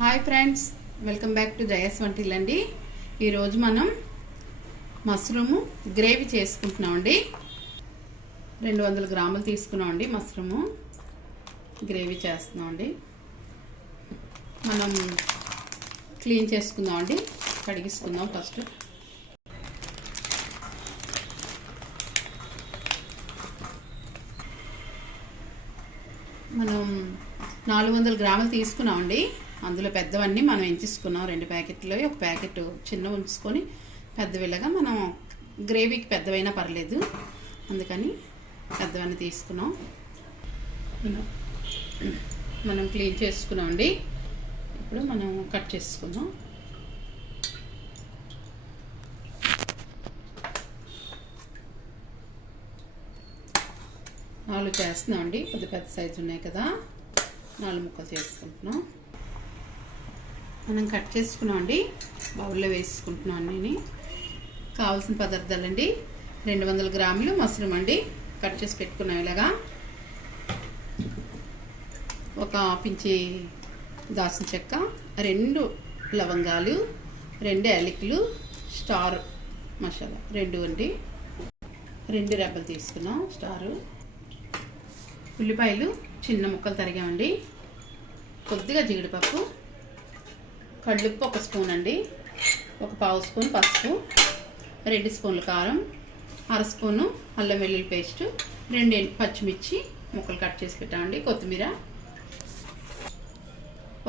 Hi friends, welcome back to జయస్ వంటిల్ అండి. ఈరోజు మనం మష్రూమ్ గ్రేవీ చేసుకుంటున్నామండి. 200 గ్రాములు తీసుకున్నామండి. మష్రూమ్ గ్రేవీ చేస్తున్నామండి. మనం క్లీన్ చేసుకుందామండి, కడిగిసుకుందాం. ఫస్ట్ మనం 400 గ్రాములు తీసుకున్నామండి. అందులో పెద్దవన్నీ మనం ఎంచుకున్నాం. 2 ప్యాకెట్లు, ఒక ప్యాకెట్ చిన్న ఉంచుకొని పెద్దవిలాగా మనం గ్రేవీకి పెద్దవైనా పర్లేదు, అందుకని పెద్దవన్నీ తీసుకున్నాం. మనం క్లీన్ చేసుకున్నామండి. ఇప్పుడు మనం కట్ చేసుకుందాం. నాలుగు చేస్తున్నామండి. పెద్ద సైజు ఉన్నాయి కదా, 4 ముక్కలు చేసుకుంటున్నాం. మనం కట్ చేసుకున్నామండి. బౌల్లో వేసుకుంటున్నాం. అన్నీ కావాల్సిన పదార్థాలండి. 200 గ్రాములు మష్రూమ్ అండి, కట్ చేసి పెట్టుకున్నాం. ఇలాగా ఒక పించి దాల్చిన చెక్క, 2 లవంగాలు, 2 యాలకులు, స్టార్ మసాలా 2 అండి, 2 రెబ్బలు తీసుకున్నాం. స్టారు ఉల్లిపాయలు చిన్న ముక్కలు తరిగామండి. కొద్దిగా జీడిపప్పు, కళ్ళుప్పు 1 స్పూన్ అండి, 1/2 స్పూన్ పసుపు, 2 స్పూన్లు కారం, 1/2 స్పూను అల్లం వెల్లుల్లి పేస్ట్, 2 పచ్చిమిర్చి ముక్కలు కట్ చేసి పెట్టామండి. కొత్తిమీర,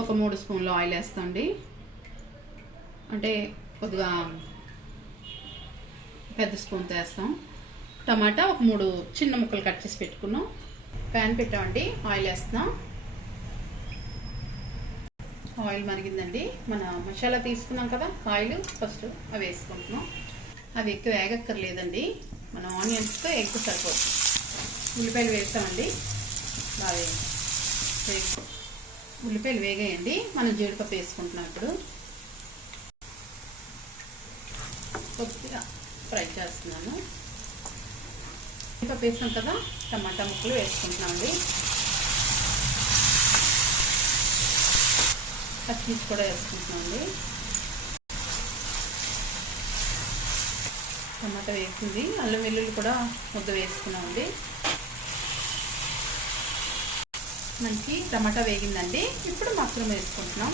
ఒక 3 స్పూన్లు ఆయిల్ వేస్తామండి. అంటే కొద్దిగా పెద్ద స్పూన్తో వేస్తాం. టమాటా ఒక 3 చిన్న ముక్కలు కట్ చేసి పెట్టుకున్నాం. ప్యాన్ పెట్టామండి, ఆయిల్ వేస్తున్నాం. ఆయిల్ మరిగిందండి. మన మసాలా తీసుకున్నాం కదా, ఆయిల్ ఫస్ట్ అవి వేసుకుంటున్నాం. అవి ఎక్కువ వేగక్కర్లేదండి, మన ఆనియన్స్తో ఎక్కువ సరిపోతుంది. ఉల్లిపాయలు వేస్తామండి. బాగా ఉల్లిపాయలు వేగాయండి. మనం జీడిపప్పు వేసుకుంటున్నాం. ఇప్పుడు కొద్దిగా ఫ్రై చేస్తున్నాను. జీడిపప్పు వేసాం కదా, టమాటా ముక్కలు వేసుకుంటున్నామండి. పచ్చిమిర్చి కూడా వేసుకుంటున్నామండి. టమాటా వేసింది. అల్లం వెల్లుల్లి కూడా ముద్ద వేసుకున్నామండి. మనకి టమాటా వేగిందండి. ఇప్పుడు మష్రూమ్ వేసుకుంటున్నాం.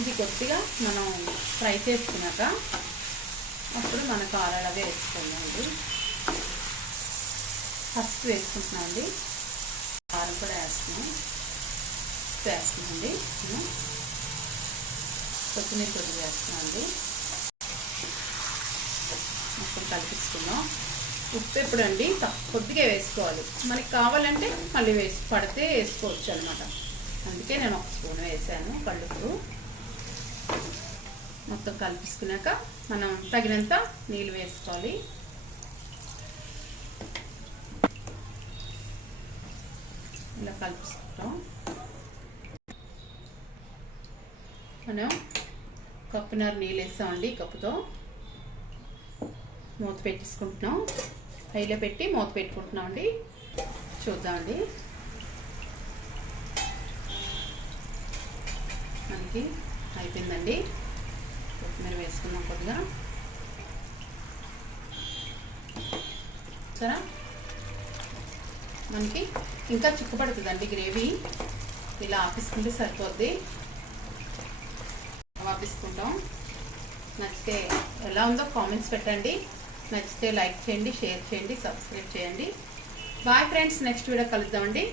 ఇది కొద్దిగా మనం ఫ్రై చేసుకున్నాక అప్పుడు మన కారాలు అవే వేసుకుందామండి. ఫస్ట్ వేసుకుంటున్నామండి. కారం కూడా వేస్తున్నామండి. కొత్తిమీర కొద్దిగా వేస్తున్నామండి. మొత్తం కలిపిస్తున్నాం. ఉప్పు ఎప్పుడండి కొద్దిగా వేసుకోవాలి. మనకి కావాలంటే మళ్ళీ పడితే వేసుకోవచ్చు అనమాట. అందుకే నేను 1 స్పూన్ వేసాను కళ్ళుప్పు. మొత్తం కలిపిసుకున్నాక మనం తగినంత నీళ్ళు వేసుకోవాలి. ఇలా కలిపిసుకుంటాం. మనం కప్పున్నర నీళ్ళు వేస్తామండి. కప్పుతో మూత పెట్టేసుకుంటున్నాం. హైలో పెట్టి మూత పెట్టుకుంటున్నాం అండి. చూద్దామండి. మనకి అయిపోయిందండి. కొత్తిమీర వేసుకున్నాం కొద్దిగా. సరే, మనకి ఇంకా చిక్కుపడుతుందండి గ్రేవీ. ఇలా ఆపేసుకుంటే సరిపోద్ది. ఆపేసుకుంటాం. నచ్చితే ఎలా ఉందో కామెంట్స్ పెట్టండి. నచ్చితే లైక్ చేయండి, షేర్ చేయండి, సబ్స్క్రైబ్ చేయండి. బాయ్ ఫ్రెండ్స్, నెక్స్ట్ వీడియో కలుద్దామండి.